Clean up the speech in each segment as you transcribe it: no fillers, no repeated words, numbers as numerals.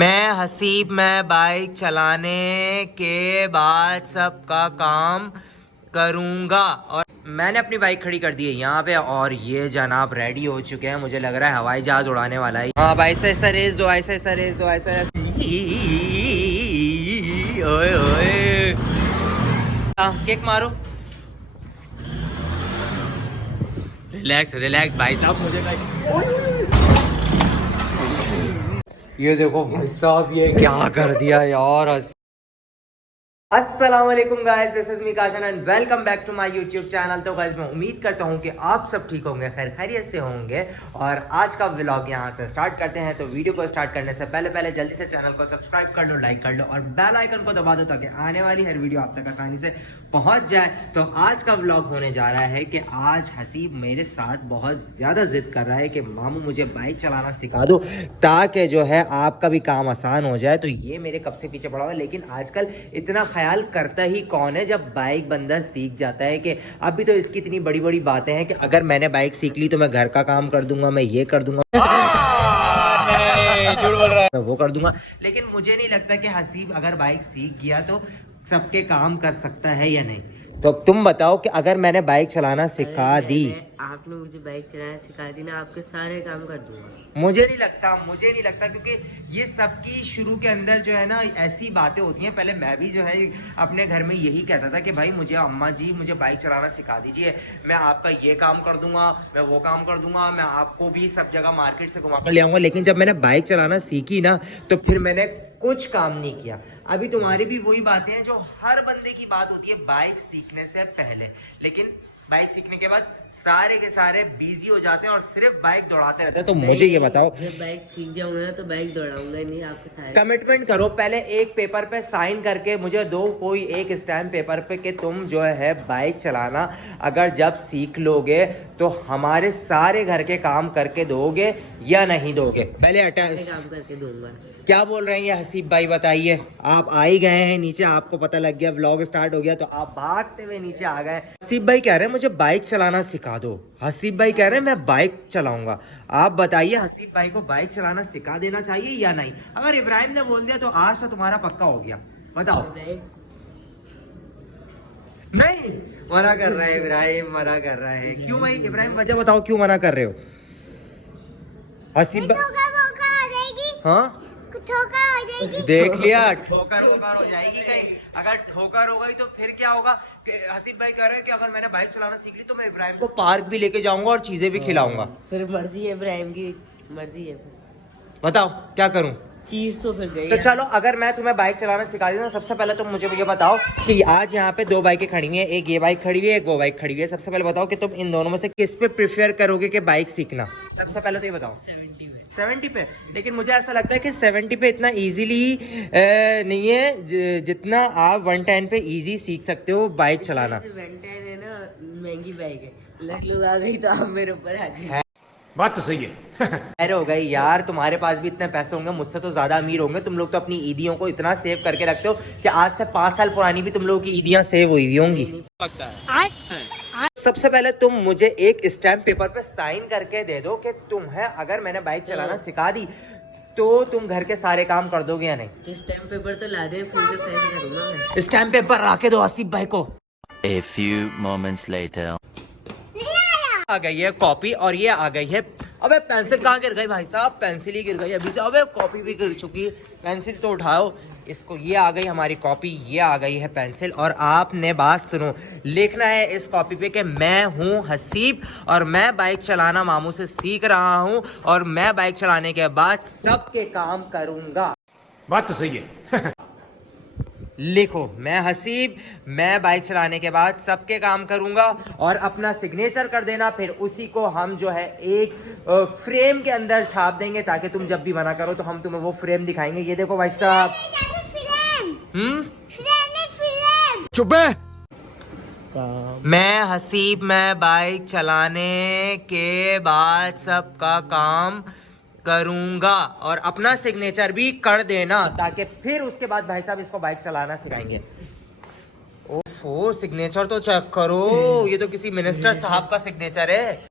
मैं हसीब मैं बाइक चलाने के बाद सबका काम करूँगा। और मैंने अपनी बाइक खड़ी कर दी है यहाँ पे और ये जनाब रेडी हो चुके हैं। मुझे लग रहा है हवाई जहाज उड़ाने वाला है। हाँ भाई, ऐसा रेस दो, ऐसा रेस दो, ऐसा ओए ओए, केक मारो। रिलैक्स रिलैक्स भाई साहब, मुझे ये देखो भाई साहब, ये क्या कर दिया यार। अस्सलाम वालेकुम guys, this is me Kashan and welcome back to my YouTube channel. तो गाइस मैं उम्मीद करता हूँ कि आप सब ठीक होंगे, खैर खैरियत से होंगे। और आज का व्लॉग यहाँ से स्टार्ट करते हैं। तो वीडियो को स्टार्ट करने से पहले जल्दी से चैनल को सब्सक्राइब कर लो, लाइक कर लो और बेल आइकन को दबा दो ताकि आने वाली हर वीडियो आप तक आसानी से पहुँच जाए। तो आज का व्लॉग होने जा रहा है कि आज हसीब मेरे साथ बहुत ज़्यादा जिद कर रहा है कि मामू मुझे बाइक चलाना सिखा दो ताकि जो है आपका भी काम आसान हो जाए। तो ये मेरे कब से पीछे पड़ा हुआ है, लेकिन आजकल इतना ख्याल करता ही कौन है जब बाइक बंदा सीख जाता है। कि अभी तो इसकी इतनी बड़ी बड़ी बातें हैं कि अगर मैंने बाइक सीख ली तो मैं घर का काम कर दूंगा, मैं ये कर दूंगा, झूठ बोल रहा है, मैं वो कर दूंगा। लेकिन मुझे नहीं लगता कि हसीब अगर बाइक सीख गया तो सबके काम कर सकता है या नहीं। तो तुम बताओ कि अगर मैंने बाइक चलाना सिखा दी, आपने मुझे बाइक चलाना सिखा दी ना, आपके सारे काम कर दूंगा। मुझे नहीं लगता क्योंकि ये सबकी शुरू के अंदर जो है ना ऐसी बातें होती हैं। पहले मैं भी जो है अपने घर में यही कहता था कि भाई मुझे अम्मा जी मुझे बाइक चलाना सिखा दीजिए, मैं आपका ये काम कर दूंगा, मैं वो काम कर दूंगा, मैं आपको भी सब जगह मार्केट से घुमा कर ले आऊंगा। लेकिन जब मैंने बाइक चलाना सीखी ना तो फिर मैंने कुछ काम नहीं किया। अभी तुम्हारी भी वही बातें हैं जो हर बंदे की बात होती है बाइक सीखने से पहले, लेकिन बाइक सीखने के बाद सारे के सारे बिजी हो जाते हैं और सिर्फ बाइक दौड़ाते रहते हैं। तो मुझे ये बताओ, जब बाइक सीख जाऊंगा ना तो बाइक दौड़ाऊंगा नहीं आपके साथ। कमिटमेंट करो, पहले एक पेपर पे साइन करके मुझे दो, कोई एक स्टैम्प पेपर पे कि तुम जो है बाइक चलाना अगर जब सीख लोगे तो हमारे सारे घर के काम करके दोगे या नहीं दोगे। पहले अटेंड काम करके दूंगा। क्या बोल रहे हैं ये हसीब भाई, बताइए। आप आ ही गए हैं नीचे, आपको पता लग गया व्लॉग स्टार्ट हो गया तो आप भागते हुए नीचे आ गए। हसीब भाई कह रहे हैं मुझे बाइक चलाना सिखा दो, हसीब भाई कह रहे हैं मैं बाइक चलाऊंगा। आप बताइए हसीब भाई को बाइक चलाना सिखा देना चाहिए या नहीं। अगर इब्राहिम ने बोल दिया तो आज तो तुम्हारा पक्का हो गया, बताओ। नहीं, मना कर रहा है इब्राहिम, मना कर रहा है। क्यों भाई इब्राहिम, वजह बताओ क्यों मना कर रहे हो। हसीब हाँ देख लिया, ठोकर वोकर हो जाएगी कहीं। अगर ठोकर हो गई तो फिर क्या होगा। हसीब भाई कह रहे हैं कि अगर मैंने बाइक चलाना सीख ली तो मैं इब्राहिम को पार्क भी लेके जाऊंगा और चीजें भी खिलाऊंगा। फिर मर्जी है इब्राहिम की, मर्जी है। बताओ क्या करूं। चीज तो फिर गई। तो चलो, अगर मैं तुम्हें बाइक चलाना सिखा दूं, सबसे पहले तुम मुझे ये बताओ कि आज यहाँ पे दो बाइकें खड़ी हुई हैं, एक ये बाइक खड़ी हुई है, एक वो बाइक खड़ी हुई है। सबसे पहले बताओ कि तुम इन दोनों में से किस पे प्रेफर करोगे कि बाइक सीखना। सबसे पहले तो ये बताओ। 70 पे। लेकिन मुझे ऐसा लगता है कि 70 पे इतना इजीली नहीं है जितना आप 110 पे इजी सीख सकते हो बाइक चलाना। 110 है ना, महंगी बाइक है, लग लोग आ गई तो आप मेरे ऊपर आ गए। बात तो सही है। अरे हो गई यार, तुम्हारे पास भी इतने पैसे होंगे, मुझसे तो ज्यादा अमीर होंगे। तुम लोग तो अपनी ईदियों को इतना सेव करके रखते हो कि आज से 5 साल पुरानी भी तुम लोगों की ईदियां सेव हुई होंगी। सबसे पहले तुम मुझे एक स्टैम्प पेपर पे साइन करके दे दो कि तुम्हें अगर मैंने बाइक चलाना सिखा दी तो तुम घर के सारे काम कर दोगे या नहीं। तो स्टैम्प पेपर तो ला दे, फुल साइन करूंगा। स्टैम्प पेपर रखे दो हसीब भाई को। A few moments later. आ गई है कॉपी और ये आ गई है, अबे पेंसिल कहाँ गिर गई भाई साहब, पेंसिल ही गिर गई अभी से। अबे कॉपी भी गिर चुकी है, पेंसिल तो उठाओ इसको। ये आ गई हमारी कॉपी, ये आ गई है पेंसिल। और आपने बात सुनो, लिखना है इस कॉपी पे कि मैं हूँ हसीब और मैं बाइक चलाना मामू से सीख रहा हूँ और मैं बाइक चलाने के बाद सबके काम करूँगा। बात तो सही है। लिखो, मैं हसीब, मैं बाइक चलाने के बाद सबके काम करूंगा और अपना सिग्नेचर कर देना। फिर उसी को हम जो है एक फ्रेम के अंदर छाप देंगे ताकि तुम जब भी मना करो तो हम तुम्हें वो फ्रेम दिखाएंगे। ये देखो भाई साहब। चुप है। मैं हसीब मैं बाइक चलाने के बाद सबका काम करूंगा और अपना सिग्नेचर भी कर देना ताकि फिर उसके बाद भाई साहब इसको बाइक चलाना सिखाएंगे। ओफो, सिग्नेचर तो चेक करो, ये तो किसी मिनिस्टर साहब का सिग्नेचर है।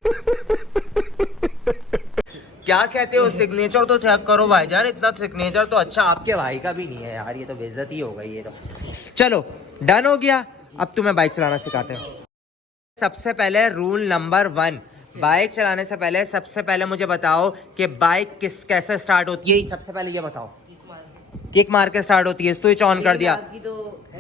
क्या कहते हो, सिग्नेचर तो चेक करो भाईजान, इतना सिग्नेचर तो अच्छा आपके भाई का भी नहीं है यार, ये तो बेइज्जती हो गई ये तो। चलो डन हो गया, अब तुम्हें बाइक चलाना सिखाते हैं। सबसे पहले रूल नंबर 1, बाइक चलाने से पहले सबसे पहले मुझे बताओ कि बाइक कैसे स्टार्ट होती है, सबसे पहले ये बताओ। किक मार के स्टार्ट होती है, स्विच ऑन कर दिया।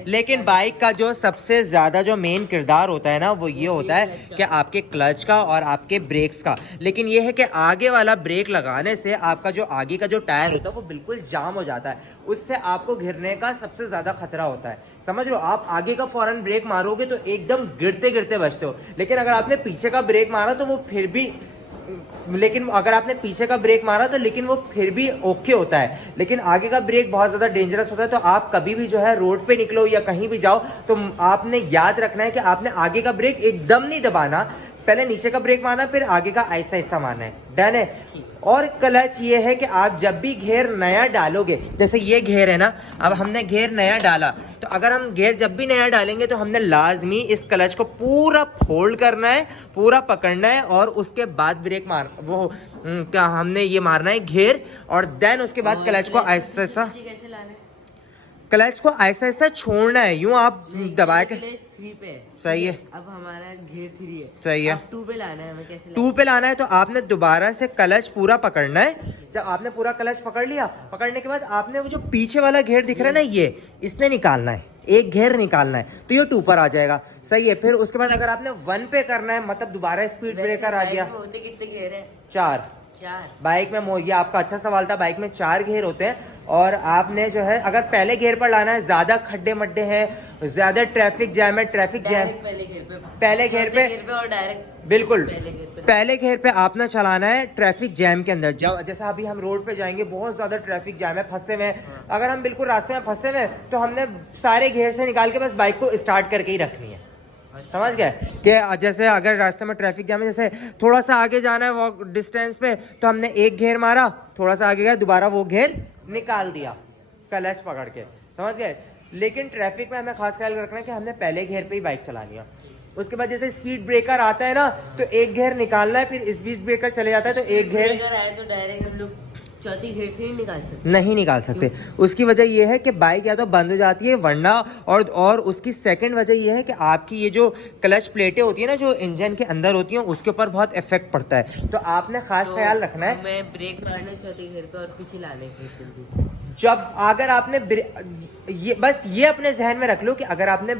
लेकिन बाइक का जो सबसे ज़्यादा जो मेन किरदार होता है ना, वो ये होता है कि आपके क्लच का और आपके ब्रेक्स का। लेकिन ये है कि आगे वाला ब्रेक लगाने से आपका जो आगे का जो टायर होता है वो बिल्कुल जाम हो जाता है, उससे आपको गिरने का सबसे ज़्यादा खतरा होता है। समझ लो, आप आगे का फौरन ब्रेक मारोगे तो एकदम गिरते गिरते बचते हो, लेकिन अगर आपने पीछे का ब्रेक मारा तो वो फिर भी ओके होता है। लेकिन आगे का ब्रेक बहुत ज़्यादा डेंजरस होता है, तो आप कभी भी जो है रोड पे निकलो या कहीं भी जाओ तो आपने याद रखना है कि आपने आगे का ब्रेक एकदम नहीं दबाना, पहले नीचे का ब्रेक मारना, फिर आगे का आहिस्ता आहिस्ता मारना है। डन है। और क्लच ये है कि आप जब भी घेर नया डालोगे, जैसे ये घेर है ना, अब हमने घेर नया डाला, तो अगर हम घेर जब भी नया डालेंगे तो हमने लाजमी इस क्लच को पूरा फोल्ड करना है, पूरा पकड़ना है, और उसके बाद ब्रेक क्या हमने ये मारना है घेर, और देन उसके बाद क्लच को आहिस्ता आहिस्ता छोड़ना है, यूं आप दबा के। 3 पे है। सही है। अब हमारा घेर 3 है। सही है। 2 पे लाना है, हमें कैसे 2 पे लाना है तो आपने दोबारा से क्लच पूरा पकड़ना है। जब आपने पूरा क्लच पकड़ लिया, पकड़ने के बाद आपने वो जो पीछे वाला घेर दिख रहा है ना, ये इसने निकालना है, एक घेर निकालना है, तो ये 2 पर आ जाएगा। सही है। फिर उसके बाद अगर आपने 1 पे करना है, मतलब दोबारा स्पीड ब्रेकर आ गया। होते कितने घेर है? 4 बाइक में। ये आपका अच्छा सवाल था, बाइक में 4 घेर होते हैं। और आपने जो है अगर पहले घेर पर लाना है, ज्यादा खड्डे मड्डे हैं, ज्यादा ट्रैफिक जैम है, ट्रैफिक जैम पहले घेर पे और डायरेक्ट बिल्कुल पहले घेर पे आपने चलाना है ट्रैफिक जैम के अंदर। जब जैसा अभी हम रोड पे जाएंगे, बहुत ज्यादा ट्रैफिक जैम है, फंसे हुए हैं, अगर हम बिल्कुल रास्ते में फंसे हुए हैं तो हमने सारे घेर से निकाल के बस बाइक को स्टार्ट करके ही रखनी है। समझ गए कि जैसे अगर रास्ते में ट्रैफिक जाम है, जैसे थोड़ा सा आगे जाना है वॉक डिस्टेंस पे, तो हमने एक घेर मारा, थोड़ा सा आगे गया, दोबारा वो घेर निकाल दिया क्लच पकड़ के। समझ गए। लेकिन ट्रैफिक में हमें खास ख्याल रखना है कि हमने पहले घेर पे ही बाइक चलानी है। उसके बाद जैसे स्पीड ब्रेकर आता है ना, तो एक घेर निकालना है, फिर स्पीड ब्रेकर चले जाता है तो एक घेर आए तो डायरेक्ट हम लोग चौथी घेर से नहीं निकाल सकते। उसकी वजह यह है कि बाइक या तो बंद हो जाती है, वरना और उसकी सेकंड वजह यह है कि आपकी ये जो क्लच प्लेटें होती है ना, जो इंजन के अंदर होती हैं, उसके ऊपर बहुत इफेक्ट पड़ता है। तो आपने खास ख्याल रखना है। मैं ब्रेक मारने चौथी घेर पे और पीछे लाने की, जब अगर आपने ये अपने जहन में रख लो कि अगर आपने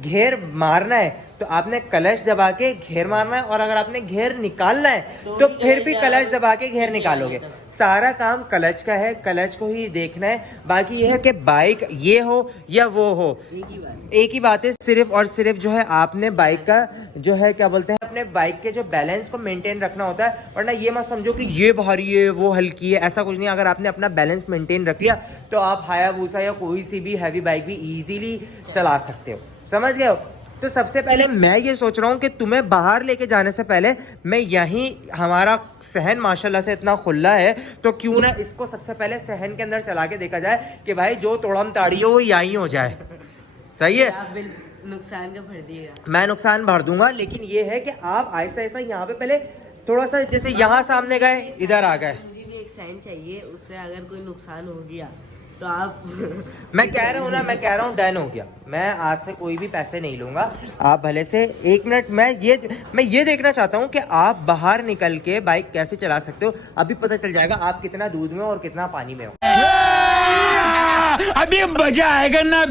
घेर मारना है तो आपने क्लच दबा के घेर मारना है, और अगर आपने घेर निकालना है तो फिर भी क्लच दबा के घेर निकालोगे। सारा काम क्लच का है, क्लच को ही देखना है। बाकी ये है कि बाइक ये हो या वो हो, एक ही बात है। सिर्फ और सिर्फ जो है आपने बाइक का जो है क्या बोलते हैं, अपने बाइक के जो बैलेंस को मेंटेन रखना होता है, वरना ये मत समझो कि ये भारी है वो हल्की है, ऐसा कुछ नहीं। अगर आपने अपना बैलेंस मेंटेन रख लिया तो आप हायाबूसा या कोई सी भी हैवी बाइक भी इजीली चला सकते हो। समझ गए हो। तो सबसे पहले मैं ये सोच रहा हूँ कि तुम्हें बाहर लेके जाने से पहले मैं यहीं, हमारा सहन माशाल्लाह से इतना खुला है, तो क्यों ना इसको सबसे पहले सहन के अंदर चला के देखा जाए कि भाई जो तोड़म ताड़ी हो वो यहीं हो जाए। सही है। नुकसान का भर दिएगा। मैं नुकसान भर दूंगा, लेकिन ये है कि आप आहिस्ता आहिस्ता यहाँ पे पहले थोड़ा सा, जैसे यहाँ सामने गए, इधर आ गए। मुझे भी एक साइन चाहिए, उससे अगर कोई नुकसान हो गया तो आप मैं कह रहा हूँ डन हो गया। मैं आज से कोई भी पैसे नहीं लूंगा। आप भले से 1 मिनट, मैं ये देखना चाहता हूँ कि आप बाहर निकल के बाइक कैसे चला सकते हो। अभी पता चल जाएगा आप कितना दूध में और कितना पानी में हो। अभी मजा आएगा ना।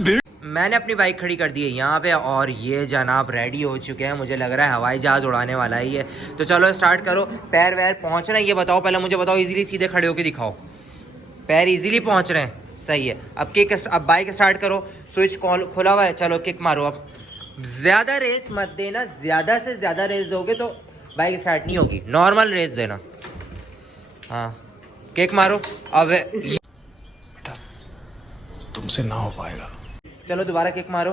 मैंने अपनी बाइक खड़ी कर दी है यहाँ पे, और ये जनाब रेडी हो चुके हैं। मुझे लग रहा है हवाई जहाज उड़ाने वाला ही है। तो चलो स्टार्ट करो। पैर वैर पहुँच रहे हैं ये बताओ, पहले मुझे बताओ। इजीली सीधे खड़े होके दिखाओ, पैर इजीली पहुँच रहे हैं। सही है। अब बाइक स्टार्ट करो, स्विच खुला हुआ है, चलो किक मारो। अब ज़्यादा रेस मत देना, ज़्यादा से ज़्यादा रेस दोगे तो बाइक स्टार्ट नहीं होगी, नॉर्मल रेस देना। हाँ किक मारो। अब तुमसे ना हो पाएगा। चलो दोबारा किक मारो।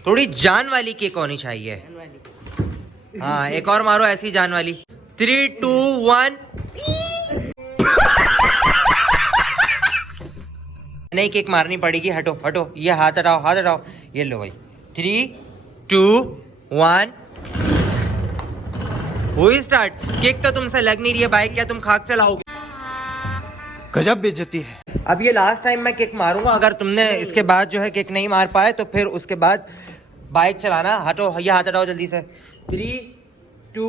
थोड़ी जान वाली किक होनी चाहिए। हाँ एक और मारो ऐसी जान वाली। 3 2 1। नहीं किक मारनी पड़ेगी। हटो हटो, ये हाथ हटाओ। ये लो भाई। 3 2 1। हुई स्टार्ट। किक तो तुमसे लग नहीं रही है बाइक, क्या तुम खाक चलाओगे? गजब बेइज्जती है। अब ये लास्ट टाइम मैं किक मारूंगा, अगर तुमने इसके बाद जो है किक नहीं मार पाए तो फिर उसके बाद बाइक चलाना। हटो, ये हाथ हटाओ जल्दी से। 3 2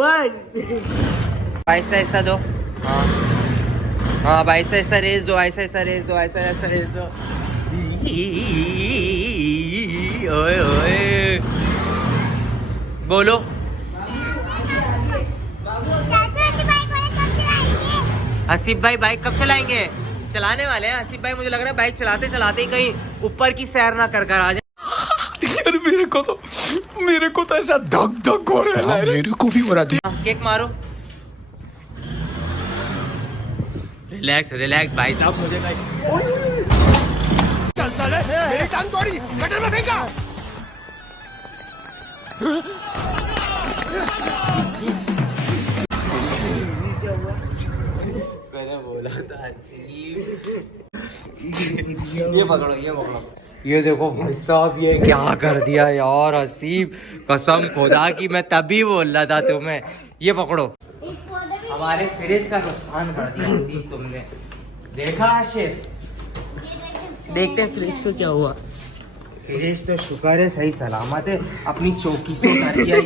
1 आहिस्ता आहिस्ता दो। हाँ हाँ, आहिस्ता आहिस्ता रेस दो, आहिस्ता आहिस्ता रेस दो, आहिस्ता आहिस्ता रेस दो। ओए ओए बोलो। हसीब भाई बाइक कब चलाएंगे? चलाने वाले हैं हसीब भाई। मुझे लग रहा है बाइक चलाते चलाते ही कहीं ऊपर की सैर ना कर कर आ जाए। यार मेरे को तो ऐसा धक धक हो रहा है। मेरे को भी हो रहा है। केक मारो। रिलैक्स रिलैक्स भाई साहब, मुझे चल साले, मेरी टांग तोड़ी, गटर में फेंका। मैंने बोला था ये पकड़ो, ये पकड़ो। ये देखो भाई साहब, ये क्या कर दिया यार हसीब, कसम खुदा की मैं तभी बोल रहा था तुम्हें। ये पकड़ो, हमारे फ्रिज का नुकसान कर दिया हसीब तुमने। देखा आशिर? देखते हैं फ्रिज को क्या हुआ। फ्रिज तो शुक्र है सही सलामत है, अपनी चौकी से उतर गया।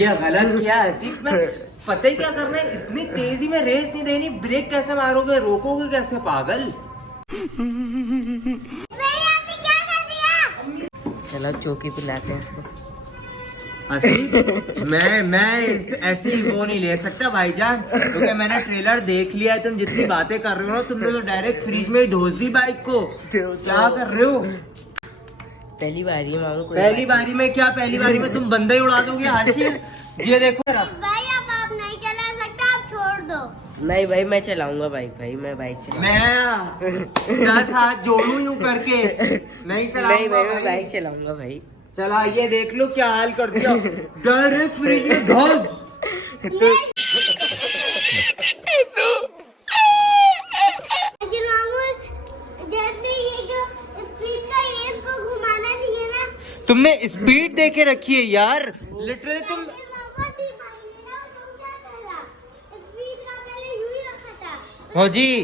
ये गलत किया हसीब में। पता ही क्या कर रहे हैं, इतनी तेजी में रेस नहीं देनी। ब्रेक कैसे मारोगे, रोकोगे कैसे पागल? चलो चौकी पे लाते हैं इसको। मैं ऐसे ही वो नहीं ले सकता भाईजान, क्योंकि मैंने ट्रेलर देख लिया है। तुम जितनी बातें कर रहे हो तुमने तो डायरेक्ट फ्रिज में ढोस दी बाइक को। क्या कर रहे हो? पहली बारी है मामू। पहली बारी में क्या, पहली बारी में तुम बंदा ही उड़ा दोगे हाशिर। ये देखो भाई अब आप नहीं चला सकते, आप छोड़ दो। नहीं भाई मैं चलाऊंगा बाइक। भाई मैं बाइक चलाऊंगा। मैं 10 हाथ जोड़ू यूं करके नहीं चलाऊंगा। नहीं भाई मैं बाइक चलाऊंगा भाई। चला, ये देख लो क्या हाल कर दिया, डायरेक्ट फ्रिज में ढोस। तुमने स्पीड देखे रखी है यार, लिटरली तुम। हो जी,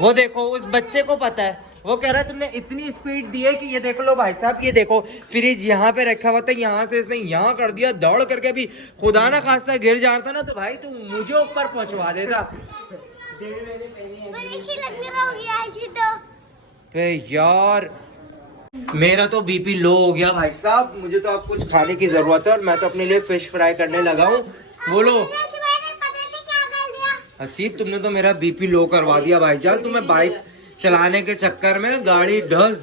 वो देखो उस बच्चे को पता है, वो कह रहा है तुमने इतनी स्पीड दी है कि ये देख लो भाई साहब, ये देखो फ्रिज यहाँ पे रखा हुआ था, यहाँ से इसने यहाँ कर दिया दौड़ करके। अभी खुदा ना खास्ता गिर जाता ना तो भाई तू मुझे ऊपर पहुंचवा देता। यार मेरा तो बीपी लो हो गया भाई साहब, मुझे तो अब कुछ खाने की जरूरत है और मैं तो अपने लिए फिश फ्राई करने लगा हूँ। बोलो हसीब, तुमने तो मेरा बीपी लो करवा दिया भाईजान। तुम्हें बाइक चलाने के चक्कर में गाड़ी ढल।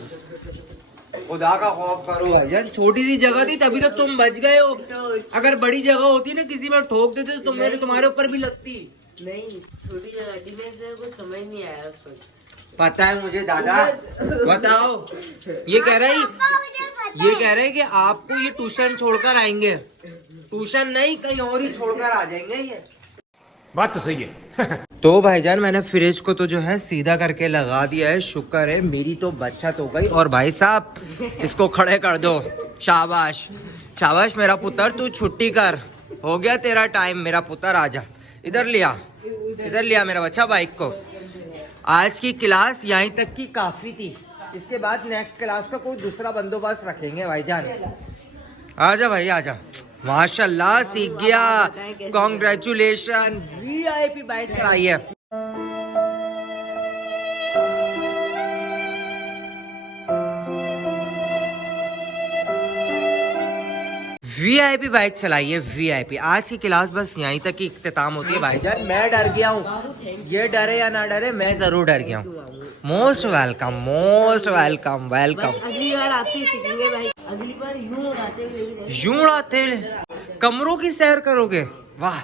खुदा का खौफ करो भाईजान, छोटी सी जगह थी तभी तो तुम बच गए हो। अगर बड़ी जगह होती ना, किसी में ठोक देते तो तुम्हारे ऊपर भी लगती। नहीं छोटी जगह थी, मेरे को समझ नहीं आया। पता है मुझे दादा, बताओ। ये कह रहे हैं कि आपको ये ट्यूशन छोड़कर आएंगे। ट्यूशन नहीं, कहीं और ही छोड़कर आ जाएंगे ये। बात तो सही है। तो भाईजान मैंने फ्रिज को तो जो है सीधा करके लगा दिया है, शुक्र है मेरी तो बचत हो गई। और भाई साहब इसको खड़े कर दो। शाबाश शाबाश मेरा पुत्र, तू छुट्टी कर, हो गया तेरा टाइम। मेरा पुत्र आजा, इधर लिया मेरा बच्चा बाइक को। आज की क्लास यहीं तक की काफी थी, इसके बाद नेक्स्ट क्लास का कोई दूसरा बंदोबस्त रखेंगे भाईजान। आजा भाई आजा, माशाल्लाह सीख गया, कॉन्ग्रेचुलेशन। VIP बाइक चलाई है। VIP बाइक चलाई है, VIP। आज की क्लास बस यहीं तक की इख्तिताम होती है भाईजान। मैं डर गया हूँ, ये डरे या ना डरे मैं जरूर डर गया हूँ। Most welcome welcome. अगली बार आपसे सीखेंगे भाई, अगली बार यूं उड़ाते कमरों की सैर करोगे। वाह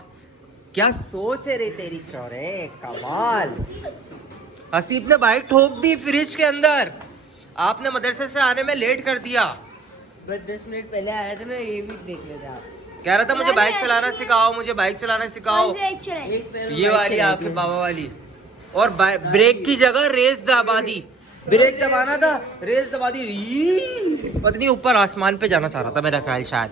क्या सोच है रे तेरी चौरे, कमाल। हसीब ने बाइक ठोक दी फ्रिज के अंदर। आपने मदरसे से आने में लेट कर दिया। बस 10 मिनट पहले आया था, मैं ये भी देख लेता। कह रहा था मुझे बाइक चलाना सिखाओ, मुझे बाइक चलाना सिखाओ। एक पैर में ये बाइक वाली चलाई आपके थी। बाबा वाली। और ब्रेक की जगह रेस दबा दी। ब्रेक दबाना था, रेस दबा दी। पत्नी ऊपर आसमान पे जाना चाह रहा था मेरा ख्याल शायद।